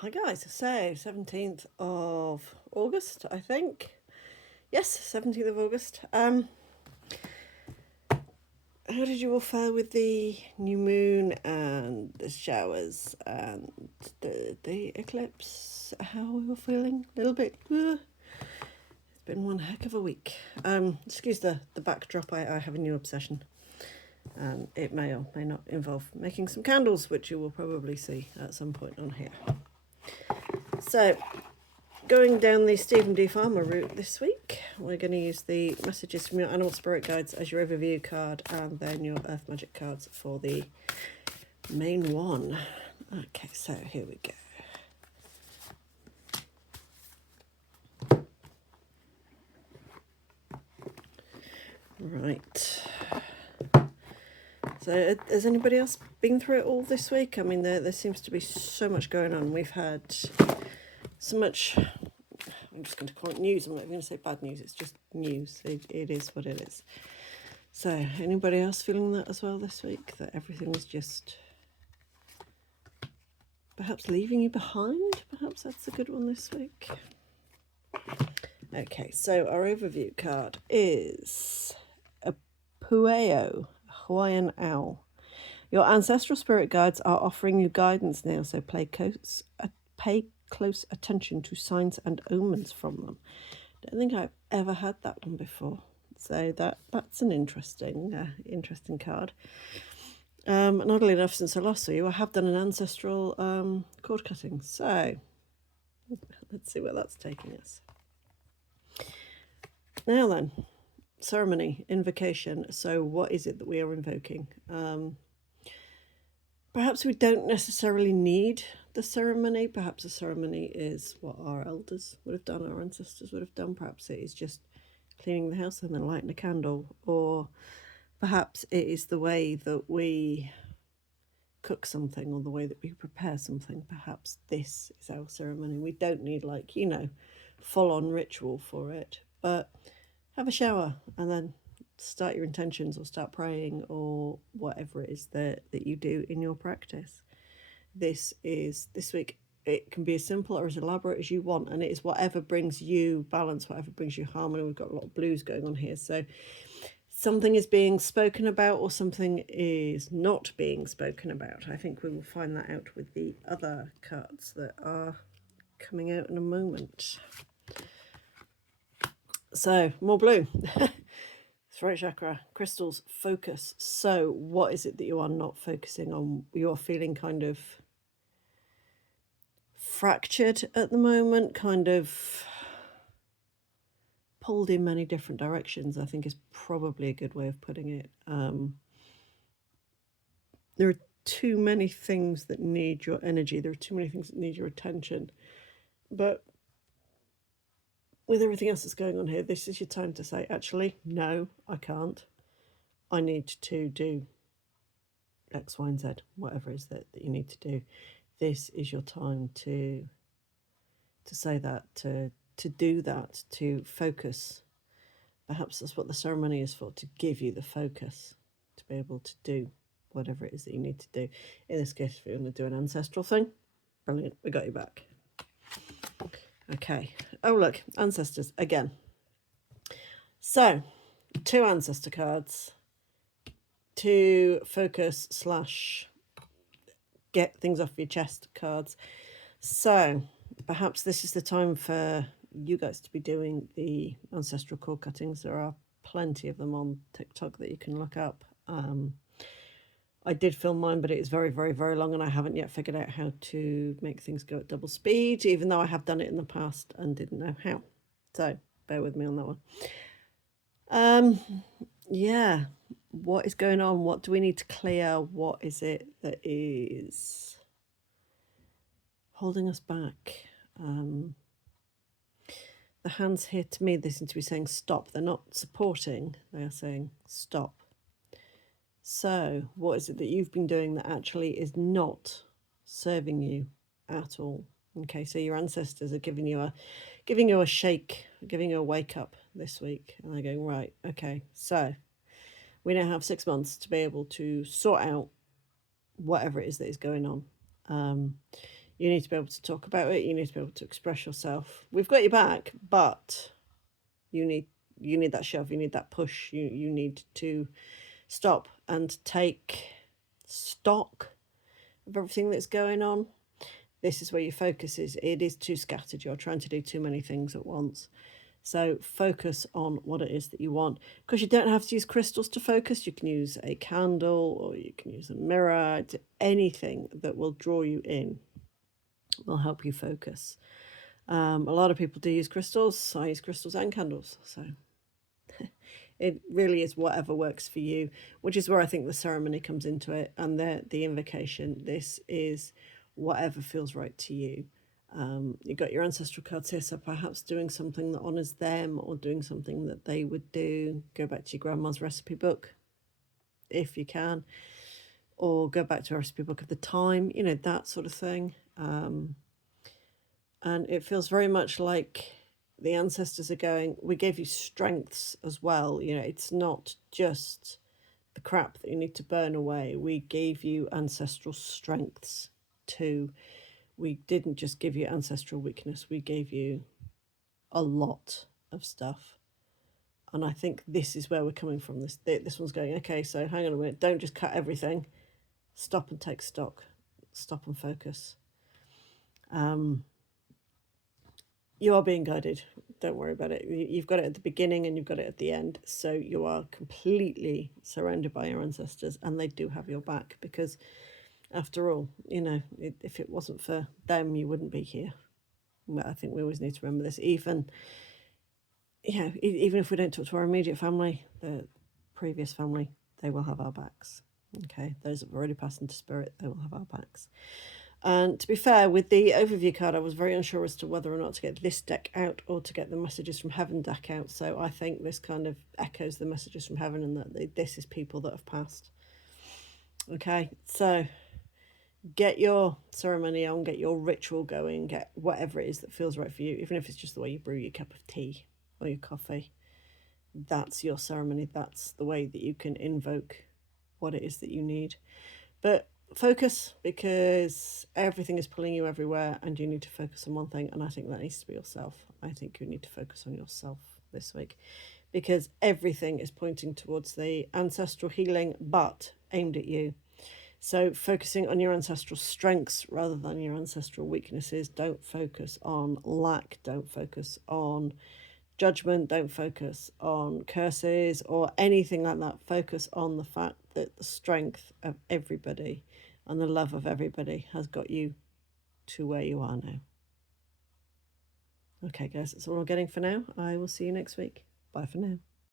Hi guys, so 17th of August, I think. Yes, 17th of August. How did you all fare with the new moon and the showers and the eclipse? How are we all feeling? A little bit. It's been one heck of a week. Excuse the backdrop. I have a new obsession. It may or may not involve making some candles, which you will probably see at some point on here. So, going down the Stephen D. Farmer route this week, we're going to use the messages from your animal spirit guides as your overview card and then your earth magic cards for the main one. Okay, so here we go. Right. So has anybody else been through it all this week? I mean, there seems to be so much going on. We've had so much, I'm just going to call it news. I'm not going to say bad news. It's just news. It is what it is. So anybody else feeling that as well this week? That everything is just perhaps leaving you behind? Perhaps that's a good one this week. Okay, so our overview card is a Pueo, Hawaiian owl. Your ancestral spirit guides are offering you guidance now, so pay close attention to signs and omens from them. Don't think I've ever had that one before, so that's an interesting card. And oddly enough, since I last saw you, I have done an ancestral cord cutting, so let's see where that's taking us. Now then, ceremony, invocation. So what is it that we are invoking? Perhaps we don't necessarily need the ceremony. Perhaps the ceremony is what our elders would have done, our ancestors would have done. Perhaps it is just cleaning the house and then lighting a candle. Or perhaps it is the way that we cook something or the way that we prepare something. Perhaps this is our ceremony. We don't need, like, full-on ritual for it, but have a shower and then start your intentions or start praying or whatever it is that you do in your practice. This week, it can be as simple or as elaborate as you want, and it is whatever brings you balance, whatever brings you harmony. We've got a lot of blues going on here, so something is being spoken about or something is not being spoken about. I think we will find that out with the other cards that are coming out in a moment. So, more blue. Throat chakra, crystals, focus. So, what is it that you are not focusing on? You are feeling kind of fractured at the moment, kind of pulled in many different directions, I think is probably a good way of putting it. There are too many things that need your energy. There are too many things that need your attention. But with everything else that's going on here, this is your time to say, actually, no, I can't. I need to do X, Y, and Z, whatever it is that you need to do. This is your time to say that, to do that, to focus. Perhaps that's what the ceremony is for, to give you the focus to be able to do whatever it is that you need to do. In this case, if you're going to do an ancestral thing, brilliant, we got you back. Okay. Oh, look, ancestors again. So, 2 ancestor cards, 2 focus / get things off your chest cards. So, perhaps this is the time for you guys to be doing the ancestral cord cuttings. There are plenty of them on TikTok that you can look up. I did film mine, but it is very, very, very long, and I haven't yet figured out how to make things go at double speed, even though I have done it in the past and didn't know how. So bear with me on that one. Yeah, what is going on? What do we need to clear? What is it that is holding us back? The hands here, to me, they seem to be saying stop. They're not supporting, they are saying stop. So, what is it that you've been doing that actually is not serving you at all? Okay, so your ancestors are giving you a shake, giving you a wake up this week, and they're going, right, okay, so we now have 6 months to be able to sort out whatever it is that is going on. You need to be able to talk about it. You need to be able to express yourself. We've got your back, but you need that shove. You need that push. You need to stop and take stock of everything that's going on. This is where your focus is. It is too scattered. You're trying to do too many things at once. So focus on what it is that you want. Because you don't have to use crystals to focus. You can use a candle, or you can use a mirror. Anything that will draw you in will help you focus. A lot of people do use crystals. I use crystals and candles. So it really is whatever works for you, which is where I think the ceremony comes into it, and the invocation. This is whatever feels right to you. You've got your ancestral cards here, so perhaps doing something that honours them, or doing something that they would do. Go back to your grandma's recipe book, if you can, or go back to a recipe book of the time, that sort of thing. And it feels very much like the ancestors are going, we gave you strengths as well. It's not just the crap that you need to burn away. We gave you ancestral strengths too. We didn't just give you ancestral weakness. We gave you a lot of stuff. And I think this is where we're coming from. This one's going, okay, so hang on a minute. Don't just cut everything. Stop and take stock. Stop and focus. You are being guided. Don't worry about it. You've got it at the beginning and you've got it at the end. So you are completely surrounded by your ancestors, and they do have your back, because after all, if it wasn't for them, you wouldn't be here. I think we always need to remember this. Even if we don't talk to our immediate family, the previous family, they will have our backs. Okay, those that have already passed into spirit, they will have our backs. And to be fair, with the overview card, I was very unsure as to whether or not to get this deck out or to get the Messages from Heaven deck out. So I think this kind of echoes the Messages from Heaven, and that this is people that have passed. Okay, so get your ceremony on, get your ritual going, get whatever it is that feels right for you, even if it's just the way you brew your cup of tea or your coffee. That's your ceremony. That's the way that you can invoke what it is that you need. But focus, because everything is pulling you everywhere, and you need to focus on one thing, and I think that needs to be yourself. I think you need to focus on yourself this week, because everything is pointing towards the ancestral healing, but aimed at you. So focusing on your ancestral strengths rather than your ancestral weaknesses. Don't focus on lack. Don't focus on judgment. Don't focus on curses or anything like that. Focus on the fact that the strength of everybody and the love of everybody has got you to where you are now. Okay, guys, that's all I'm getting for now. I will see you next week. Bye for now.